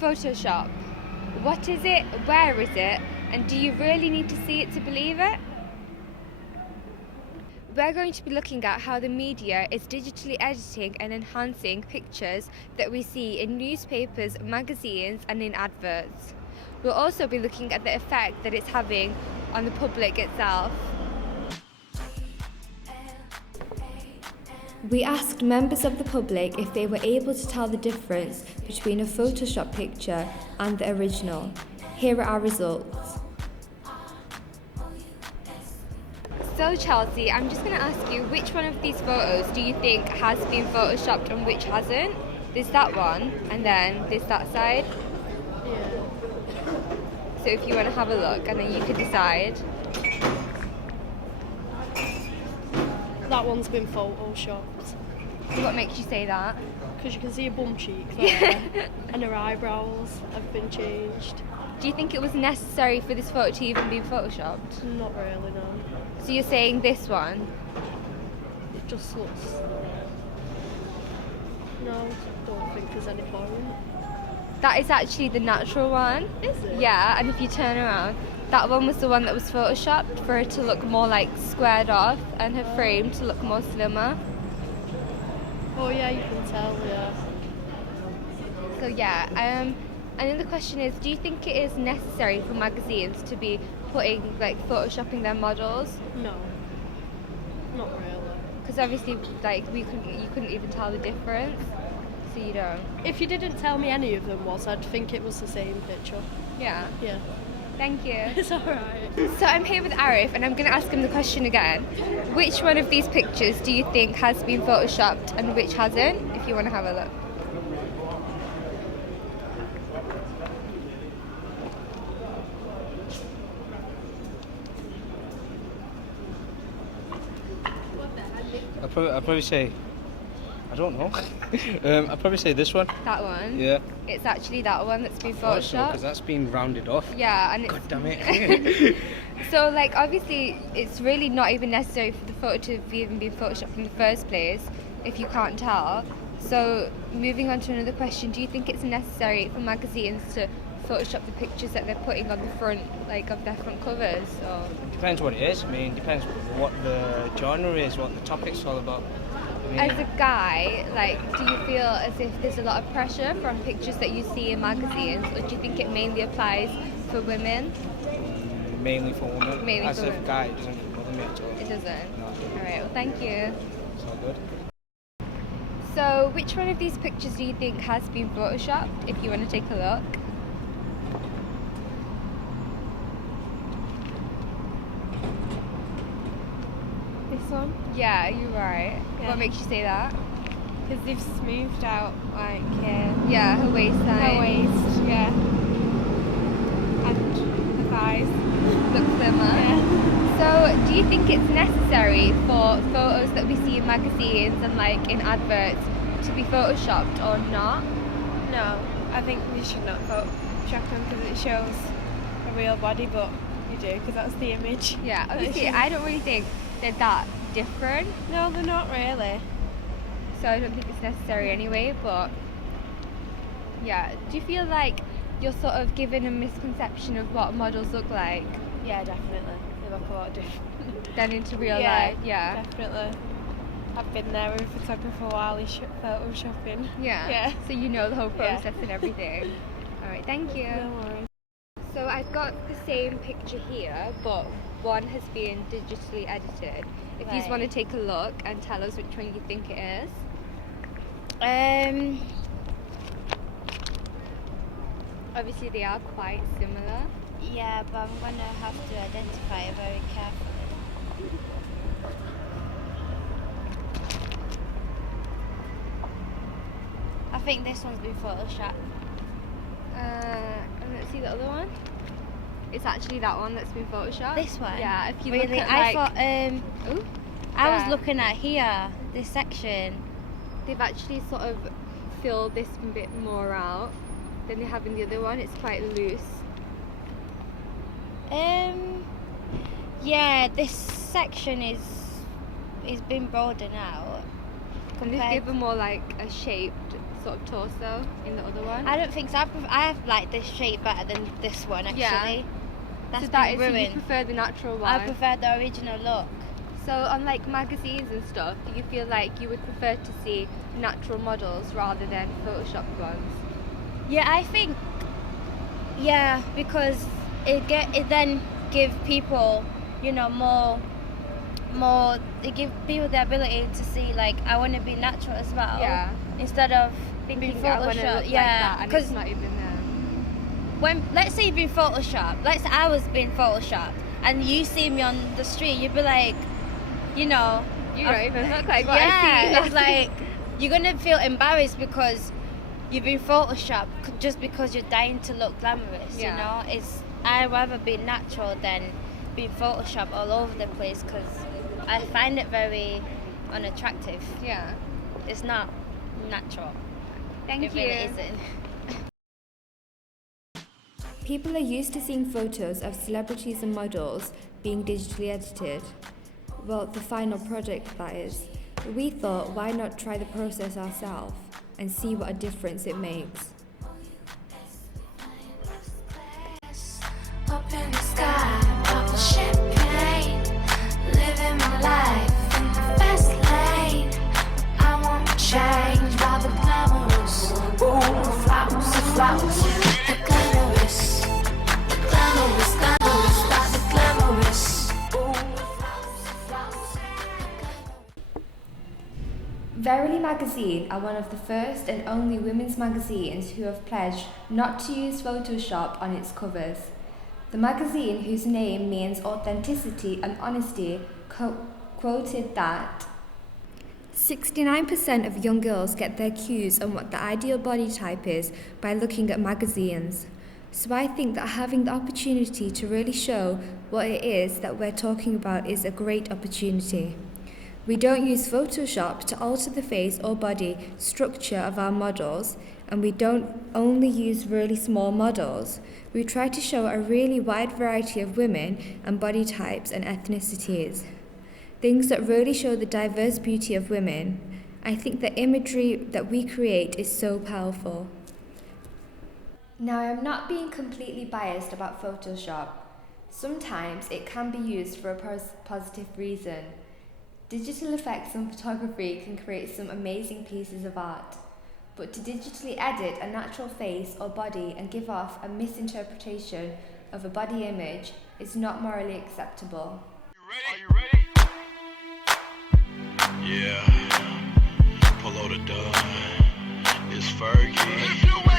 Photoshop. What is it? Where is it? And do you really need to see it to believe it? We're going to be looking at how the media is digitally editing and enhancing pictures that we see in newspapers, magazines, and in adverts. We'll also be looking at the effect that it's having on the public itself. We asked members of the public if they were able to tell the difference between a Photoshop picture and the original. Here are our results. So Chelsea, I'm just going to ask you, which one of these photos do you think has been photoshopped and which hasn't? There's that one, and then there's that side. Yeah. So if you want to have a look, and then you can decide. That one's been photoshopped. So what makes you say that? Because you can see a bum cheek there, and her eyebrows have been changed. Do you think it was necessary for this photo to even be photoshopped? Not really, no. So you're saying this one? It just looks... No, I don't think there's any point. That is actually the natural one. Is it? Yeah, and if you turn around, that one was the one that was photoshopped for her to look more like squared off and her frame to look more slimmer. Oh yeah, you can tell, yeah. So yeah, and then the question is, do you think it is necessary for magazines to be photoshopping their models? No. Not really. Because obviously, you couldn't even tell the difference, so you don't. If you didn't tell me any of them was, I'd think it was the same picture. Yeah. Yeah. Thank you. It's alright. So I'm here with Arif, and I'm going to ask him the question again. Which one of these pictures do you think has been photoshopped and which hasn't? If you want to have a look. I'd probably say, I don't know. I'd probably say this one. That one? Yeah. It's actually that one that's been Thought so, photoshopped. because that's been rounded off. Yeah, and it's... God damn it. So, obviously, it's really not even necessary for the photo to have even been photoshopped in the first place, if you can't tell. So, moving on to another question, do you think it's necessary for magazines to Photoshop the pictures that they're putting on the front, of their front covers? Or? Depends what it is. I mean, depends what the genre is, what the topic's all about. I mean, As a guy, do you feel as if there's a lot of pressure from pictures that you see in magazines, or do you think it mainly applies for women? mainly for women. Mainly As for a women. guy, it doesn't bother me at all. It doesn't? No. Alright, well thank you. It's all good. So, which one of these pictures do you think has been photoshopped, if you want to take a look? This one? Yeah, you're right. Yeah. What makes you say that? Because they've smoothed out Yeah, her waistline. her waist, yeah, and the thighs. Looks slimmer. Yeah. So, do you think it's necessary for photos that we see in magazines and in adverts to be photoshopped or not? No, I think you should not Photoshop them because it shows a real body, but you do because that's the image. Yeah, But it obviously shouldn't. I don't really think they're that different, No, they're not really. so I don't think it's necessary anyway, but yeah. Do you feel like you're sort of given a misconception of what models look like Yeah, definitely. They look a lot different. than into real Yeah, life? Yeah. Definitely. I've been there with a photographer while he's photoshopping. Yeah. Yeah. So you know the whole Yeah. process and everything. Alright, thank you. No worries. So I've got the same picture here, but one has been digitally edited. If you Right. want to take a look and tell us which one you think it is. Obviously they are quite similar. Yeah, but I'm gonna have to identify it very carefully. I think this one's been photoshopped. And let's see the other one. It's actually that one that's been photoshopped. This one? Yeah, if you Really? look at I thought Ooh, I was there. looking at here, this section. They've actually sort of filled this bit more out than they have in the other one. It's quite loose. Yeah, this section is been broadened out. And they've compared- given more a shaped sort of torso in the other one. I don't think so. I have like this shape better than this one actually. Yeah. That's so that been is, so you ruined. prefer the natural one. I prefer the original look. So on like magazines and stuff, do you feel like you would prefer to see natural models rather than photoshopped ones? Yeah, I think. Yeah, because it then give people, you know, more. It give people the ability to see like I want to be natural as well. Yeah. Instead of Thinking being that I want to photoshopped. look like Yeah, that and it's not even there. when let's say you've been photoshopped, let's say I was being photoshopped, and you see me on the street, you'd be like, you know, You don't even look like what I see. yeah, it's like you're gonna feel embarrassed because you've been photoshopped just because you're dying to look glamorous. Yeah. You know, I'd rather be natural than being photoshopped all over the place because I find it very unattractive. Yeah. It's not natural. Thank It you. really isn't. People are used to seeing photos of celebrities and models being digitally edited. Well, the final product, that is. We thought, why not try the process ourselves and see what a difference it makes. Up in the sky, popping champagne, living my life in the fast lane. I want change by the glamorous, ooh, the flowers, the glamorous, by the glamorous, ooh, the flowers. Verily Magazine are one of the first and only women's magazines who have pledged not to use Photoshop on its covers. The magazine, whose name means authenticity and honesty, quoted that 69% of young girls get their cues on what the ideal body type is by looking at magazines. So I think that having the opportunity to really show what it is that we're talking about is a great opportunity. We don't use Photoshop to alter the face or body structure of our models, and we don't only use really small models. We try to show a really wide variety of women and body types and ethnicities. Things that really show the diverse beauty of women. I think the imagery that we create is so powerful. Now, I'm not being completely biased about Photoshop. Sometimes it can be used for a positive reason. Digital effects and photography can create some amazing pieces of art. But to digitally edit a natural face or body and give off a misinterpretation of a body image is not morally acceptable. Are you ready? Yeah. Pull out a dub. It's Fergie.